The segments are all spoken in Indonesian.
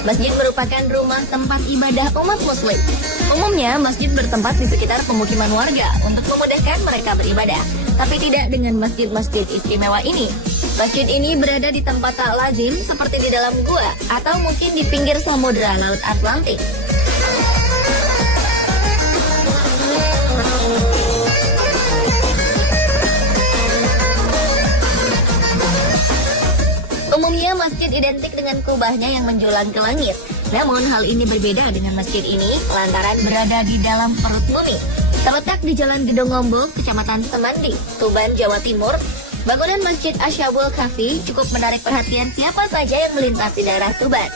Masjid merupakan rumah tempat ibadah umat muslim. Umumnya, masjid bertempat di sekitar pemukiman warga untuk memudahkan mereka beribadah. Tapi tidak dengan masjid-masjid istimewa ini. Masjid ini berada di tempat tak lazim seperti di dalam gua atau mungkin di pinggir samudera Laut Atlantik. Umumnya masjid identik dengan kubahnya yang menjulang ke langit. Namun hal ini berbeda dengan masjid ini lantaran berada di dalam perut bumi. Terletak di Jalan Gedong Lombok, Kecamatan Semanding, Tuban, Jawa Timur. Bangunan Masjid Ashabul Kahfi cukup menarik perhatian siapa saja yang melintasi daerah Tuban.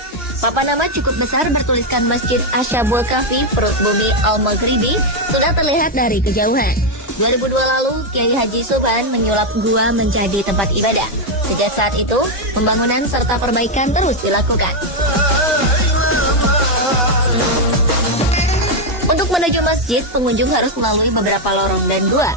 Papan nama cukup besar bertuliskan Masjid Ashabul Kahfi perut bumi Al-Maghribi sudah terlihat dari kejauhan. 2002 lalu, Kiai Haji Subhan menyulap gua menjadi tempat ibadah. Sejak saat itu, pembangunan serta perbaikan terus dilakukan. Untuk menuju masjid, pengunjung harus melalui beberapa lorong dan gua.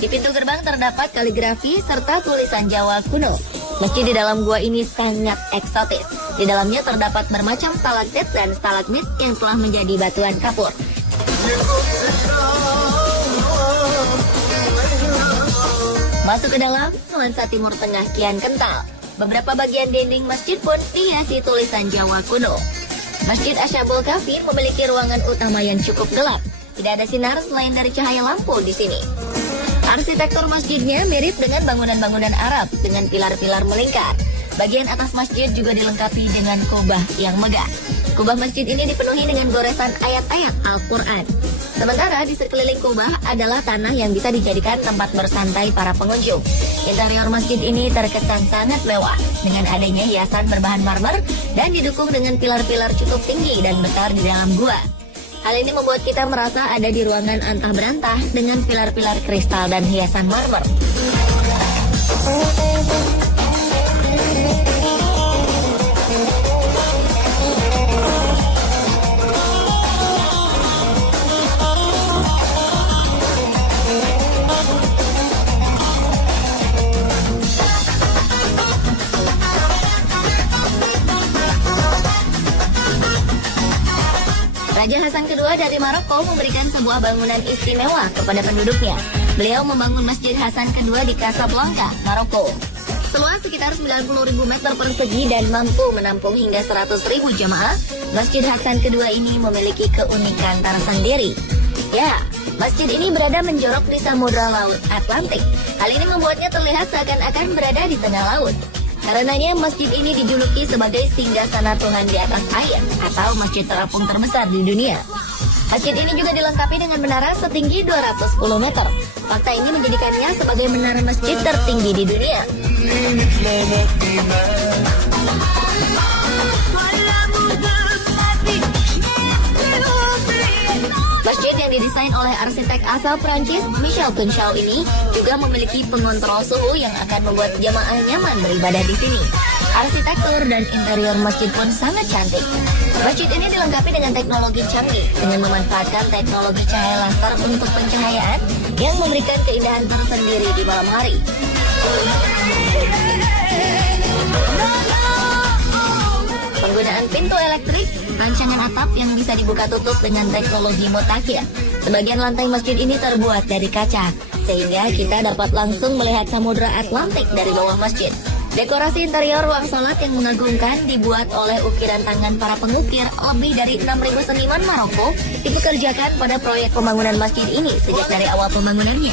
Di pintu gerbang terdapat kaligrafi serta tulisan Jawa kuno. Masjid di dalam gua ini sangat eksotis. Di dalamnya terdapat bermacam stalaktit dan stalagmit yang telah menjadi batuan kapur. Masuk ke dalam, nuansa Timur Tengah kian kental. Beberapa bagian dinding masjid pun dihiasi tulisan Jawa kuno. Masjid Ashabul Kahfi memiliki ruangan utama yang cukup gelap. Tidak ada sinar selain dari cahaya lampu di sini. Arsitektur masjidnya mirip dengan bangunan-bangunan Arab dengan pilar-pilar melingkar. Bagian atas masjid juga dilengkapi dengan kubah yang megah. Kubah masjid ini dipenuhi dengan goresan ayat-ayat Al-Quran. Sementara di sekeliling kubah adalah tanah yang bisa dijadikan tempat bersantai para pengunjung. Interior masjid ini terkesan sangat mewah dengan adanya hiasan berbahan marmer dan didukung dengan pilar-pilar cukup tinggi dan besar di dalam gua. Hal ini membuat kita merasa ada di ruangan antah berantah dengan pilar-pilar kristal dan hiasan marmer. Raja Hasan II dari Maroko memberikan sebuah bangunan istimewa kepada penduduknya. Beliau membangun Masjid Hasan II di Casablanca, Maroko. Seluas sekitar 90.000 meter persegi dan mampu menampung hingga 100.000 jemaah, Masjid Hasan II ini memiliki keunikan tersendiri. Ya, masjid ini berada menjorok di samudera Laut Atlantik. Hal ini membuatnya terlihat seakan-akan berada di tengah laut. Karenanya masjid ini dijuluki sebagai singgasana Tuhan di atas air atau masjid terapung terbesar di dunia. Masjid ini juga dilengkapi dengan menara setinggi 210 meter. Fakta ini menjadikannya sebagai menara masjid tertinggi di dunia. Masjid yang didesain oleh arsitek asal Prancis Michel Tuchel ini juga memiliki pengontrol suhu yang akan membuat jamaah nyaman beribadah di sini. Arsitektur dan interior masjid pun sangat cantik. Masjid ini dilengkapi dengan teknologi canggih dengan memanfaatkan teknologi cahaya laser untuk pencahayaan yang memberikan keindahan tersendiri di malam hari. Penggunaan pintu elektrik, rancangan atap yang bisa dibuka tutup dengan teknologi mutakhir. Sebagian lantai masjid ini terbuat dari kaca, sehingga kita dapat langsung melihat samudera Atlantik dari bawah masjid. Dekorasi interior ruang salat yang mengagumkan dibuat oleh ukiran tangan para pengukir lebih dari 6.000 seniman Maroko dipekerjakan pada proyek pembangunan masjid ini sejak dari awal pembangunannya.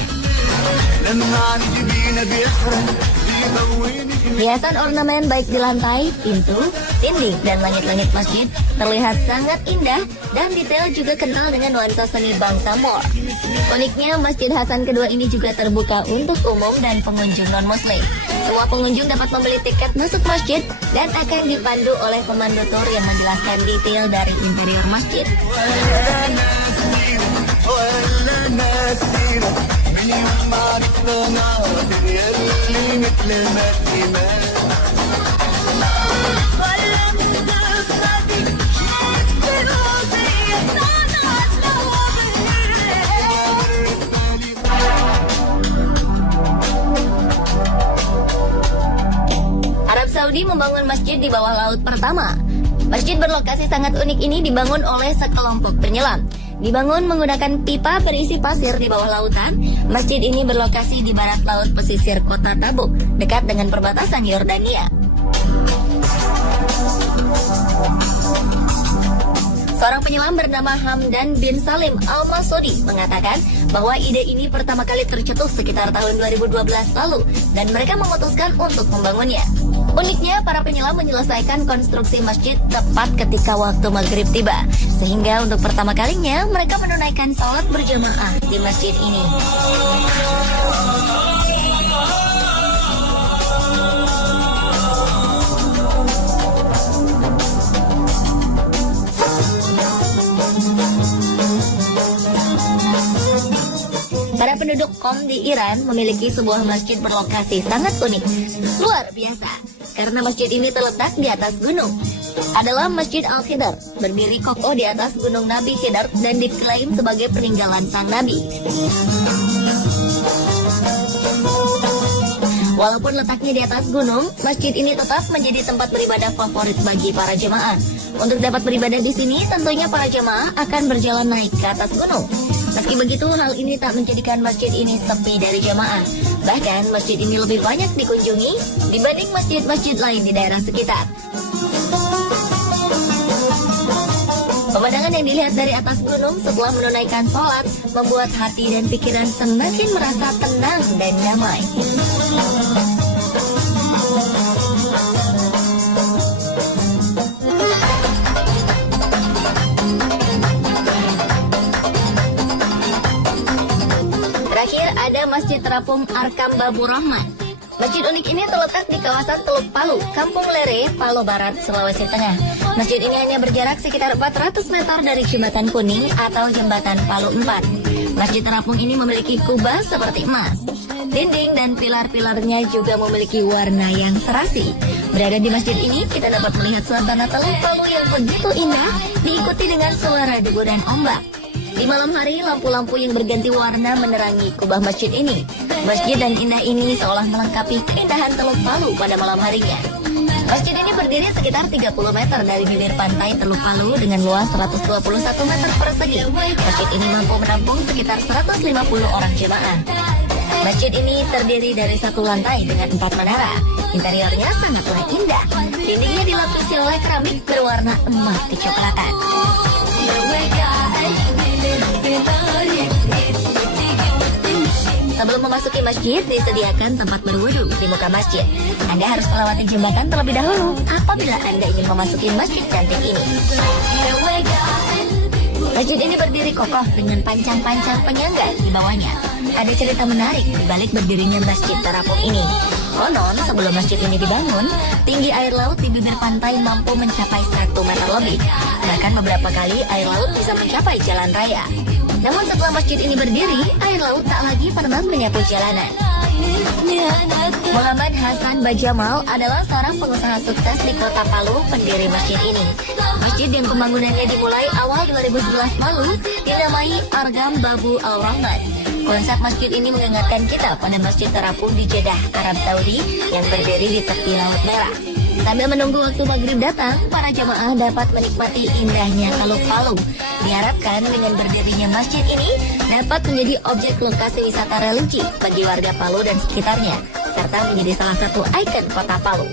Hiasan ornamen baik di lantai, pintu, dinding, dan langit-langit masjid terlihat sangat indah dan detail juga kental dengan nuansa seni bangsa Moor. Uniknya, Masjid Hasan II ini juga terbuka untuk umum dan pengunjung non-muslim. Semua pengunjung dapat membeli tiket masuk masjid dan akan dipandu oleh pemandu tur yang menjelaskan detail dari interior masjid. Arab Saudi membangun masjid di bawah laut pertama. Masjid berlokasi sangat unik ini dibangun oleh sekelompok penyelam. Dibangun menggunakan pipa berisi pasir di bawah lautan, masjid ini berlokasi di barat laut pesisir kota Tabuk, dekat dengan perbatasan Yordania. Seorang penyelam bernama Hamdan bin Salim Al-Masudi mengatakan bahwa ide ini pertama kali tercetus sekitar tahun 2012 lalu dan mereka memutuskan untuk membangunnya. Uniknya, para penyelam menyelesaikan konstruksi masjid tepat ketika waktu maghrib tiba, sehingga untuk pertama kalinya mereka menunaikan salat berjamaah di masjid ini. Para penduduk Qom di Iran memiliki sebuah masjid berlokasi sangat unik, luar biasa, karena masjid ini terletak di atas gunung. Adalah Masjid Al-Khidr, berdiri kokoh di atas gunung Nabi Khidr dan diklaim sebagai peninggalan sang Nabi. Walaupun letaknya di atas gunung, masjid ini tetap menjadi tempat beribadah favorit bagi para jemaah. Untuk dapat beribadah di sini, tentunya para jemaah akan berjalan naik ke atas gunung. Meski begitu, hal ini tak menjadikan masjid ini sepi dari jemaah. Bahkan, masjid ini lebih banyak dikunjungi dibanding masjid-masjid lain di daerah sekitar. Pemandangan yang dilihat dari atas gunung setelah menunaikan sholat membuat hati dan pikiran semakin merasa tenang dan damai. Terakhir ada Masjid Terapung Arkam Babur Rahman. Masjid unik ini terletak di kawasan Teluk Palu, Kampung Lere, Palu Barat, Sulawesi Tengah. Masjid ini hanya berjarak sekitar 400 meter dari Jembatan Kuning atau Jembatan Palu 4. Masjid Terapung ini memiliki kubah seperti emas. Dinding dan pilar-pilarnya juga memiliki warna yang serasi. Berada di masjid ini, kita dapat melihat suasana Teluk Palu yang begitu indah, diikuti dengan suara debu dan ombak. Di malam hari, lampu-lampu yang berganti warna menerangi kubah masjid ini. Masjid dan indah ini seolah melengkapi keindahan Teluk Palu pada malam harinya. Masjid ini berdiri sekitar 30 meter dari bibir pantai Teluk Palu dengan luas 121 meter persegi. Masjid ini mampu menampung sekitar 150 orang jemaah. Masjid ini terdiri dari satu lantai dengan 4 menara. Interiornya sangatlah indah. Dindingnya dilapisi oleh keramik berwarna emas kecoklatan. Sebelum memasuki masjid, disediakan tempat berwudu di muka masjid. Anda harus melewati jembatan terlebih dahulu apabila Anda ingin memasuki masjid cantik ini. Masjid ini berdiri kokoh dengan pancang-pancang penyangga di bawahnya. Ada cerita menarik di balik berdirinya Masjid Terapung ini. Konon, sebelum masjid ini dibangun, tinggi air laut di bibir pantai mampu mencapai 1 meter lebih. Bahkan beberapa kali air laut bisa mencapai jalan raya. Namun setelah masjid ini berdiri, air laut tak lagi pernah menyapu jalanan. Muhammad Hasan Bajamal adalah seorang pengusaha sukses di kota Palu, pendiri masjid ini. Masjid yang pembangunannya dimulai awal 2011 lalu dinamai Argam Babu Al-Rahman. Konsep masjid ini mengingatkan kita pada Masjid Terapung di Jeddah, Arab Saudi yang berdiri di tepi Laut Merah. Sambil menunggu waktu maghrib datang, para jemaah dapat menikmati indahnya Teluk Palu. Diharapkan dengan berdirinya masjid ini dapat menjadi objek lokasi wisata religi bagi warga Palu dan sekitarnya, serta menjadi salah satu ikon kota Palu.